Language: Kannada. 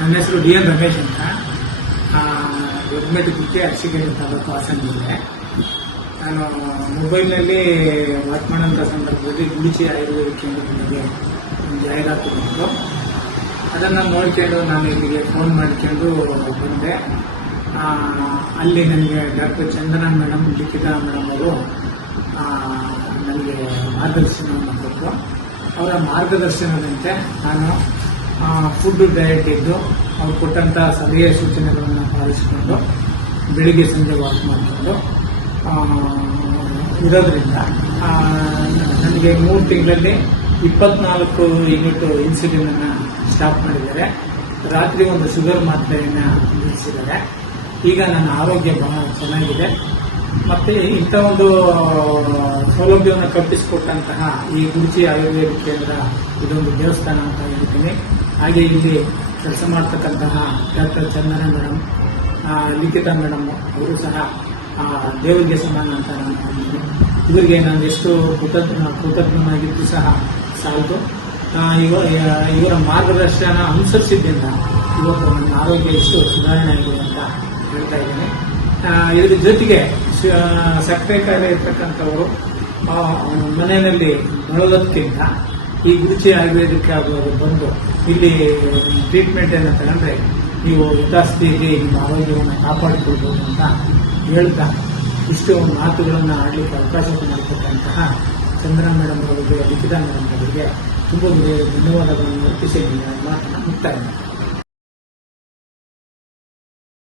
ನನ್ನ ಹೆಸರು ಡಿ ಎನ್ ರಮೇಶ್ ಅಂತ. ದೊಡ್ಡಮೇಟು ಗುತ್ತಿ ಅರಸೀಕೆರೆ ತಾಲೂಕು ಹಾಸನ ಜಿಲ್ಲೆ. ನಾನು ಮೊಬೈಲ್ನಲ್ಲಿ ವಾಚ್ ಮಾಡೋಂಥ ಸಂದರ್ಭದಲ್ಲಿ ಗುಡಿಚಿ ಆಯುರ್ವೇದ ಕೇಂದ್ರಗಳಿಗೆ ಒಂದು ಜಾಹೀರಾತು ಬಂತು. ಅದನ್ನು ನೋಡ್ಕೊಂಡು ನಾನು ಇಲ್ಲಿಗೆ ಫೋನ್ ಮಾಡ್ಕೊಂಡು ಬಂದೆ. ಅಲ್ಲಿ ನನಗೆ doctor Chandana madam, Likhitha madam ಅವರು ನನಗೆ ಮಾರ್ಗದರ್ಶನವನ್ನು ಕೊಟ್ಟರು. ಅವರ ಮಾರ್ಗದರ್ಶನದಂತೆ ನಾನು ಫುಡ್ ಡಯಟ್ ಇದ್ದು ಅವ್ರು ಕೊಟ್ಟಂಥ ಸಲಹೆ ಸೂಚನೆಗಳನ್ನು ಪಾಲಿಸಿಕೊಂಡು ಬೆಳಿಗ್ಗೆ ಸಂಜೆ ವಾಕ್ ಮಾಡಿಕೊಂಡು ಇರೋದ್ರಿಂದ ನನಗೆ 3 ತಿಂಗಳಲ್ಲಿ 24 ಯೂನಿಟ್ ಇನ್ಸುಲಿನನ್ನು ಸ್ಟಾಪ್ ಮಾಡಿದ್ದಾರೆ. ರಾತ್ರಿ ಒಂದು ಶುಗರ್ ಮಾತ್ರೆಯನ್ನು ನಿಲ್ಲಿಸಿದ್ದಾರೆ. ಈಗ ನನ್ನ ಆರೋಗ್ಯ ಬಹಳ ಚೆನ್ನಾಗಿದೆ. ಮತ್ತು ಇಂಥ ಒಂದು ಸೌಲಭ್ಯವನ್ನು ಕಲ್ಪಿಸಿಕೊಟ್ಟಂತಹ ಈ ಗುರುಚಿ ಆಯುರ್ವೇದ ಕೇಂದ್ರ ಇದೊಂದು ದೇವಸ್ಥಾನ ಅಂತ ಹೇಳ್ತೀನಿ. ಹಾಗೆ ಇಲ್ಲಿ ಕೆಲಸ ಮಾಡ್ತಕ್ಕಂತಹ ಡಾಕ್ಟರ್ ಚಂದನ ಮೇಡಮ್, ಲಿಖಿತಾ ಮೇಡಮ್ ಅವರು ಸಹ ದೇವರಿಗೆ ಸಮಾನ ಅಂತ ನಾನು ಹೇಳ್ತೀನಿ. ಇವರಿಗೆ ನಾನು ಎಷ್ಟು ಕೃತಜ್ಞನಾಗಿದ್ದು ಸಹ ಸಾಲದು. ಇವರ ಮಾರ್ಗದರ್ಶನ ಅನುಸರಿಸಿದ್ದರಿಂದ ಇವತ್ತು ನನ್ನ ಆರೋಗ್ಯ ಎಷ್ಟು ಸುಧಾರಣೆ ಆಗಿದೆ ಅಂತ ಹೇಳ್ತಾ ಇದ್ದೀನಿ. ಇದರ ಜೊತೆಗೆ ಸಕ್ಕರೆ ಕಾಯಿಲೆ ಇರ್ತಕ್ಕಂಥವರು ಮನೆಯಲ್ಲಿ ಬಳಲೋದಕ್ಕಿಂತ ಈ ಗುರುಚಿ ಆಯುರ್ವೇದಕ್ಕೆ ಆಗುವಾಗ ಬಂದು ಇಲ್ಲಿ ಟ್ರೀಟ್ಮೆಂಟನ್ನು ತಗೊಂಡ್ರೆ ನೀವು ಯಥಾಸ್ಥಿತಿಯಲ್ಲಿ ನಿಮ್ಮ ಆರೋಗ್ಯವನ್ನು ಕಾಪಾಡಿಕೊಳ್ಬೋದು ಅಂತ ಹೇಳ್ತಾ ಇಷ್ಟು ಮಾತುಗಳನ್ನು ಆಡಲಿಕ್ಕೆ ಅವಕಾಶ ಮಾಡಿಕೊಟ್ಟಂತಹ ಚಂದ್ರಾ ಮೇಡಮ್ ಅವರಿಗೆ, ಲಿಖಿತಾ ಮೇಡಮ್ ಅವರಿಗೆ ತುಂಬ ಧನ್ಯವಾದಗಳನ್ನು ಅರ್ಪಿಸಿ ಮಾತನ್ನು ಮುಕ್ತಾಯ.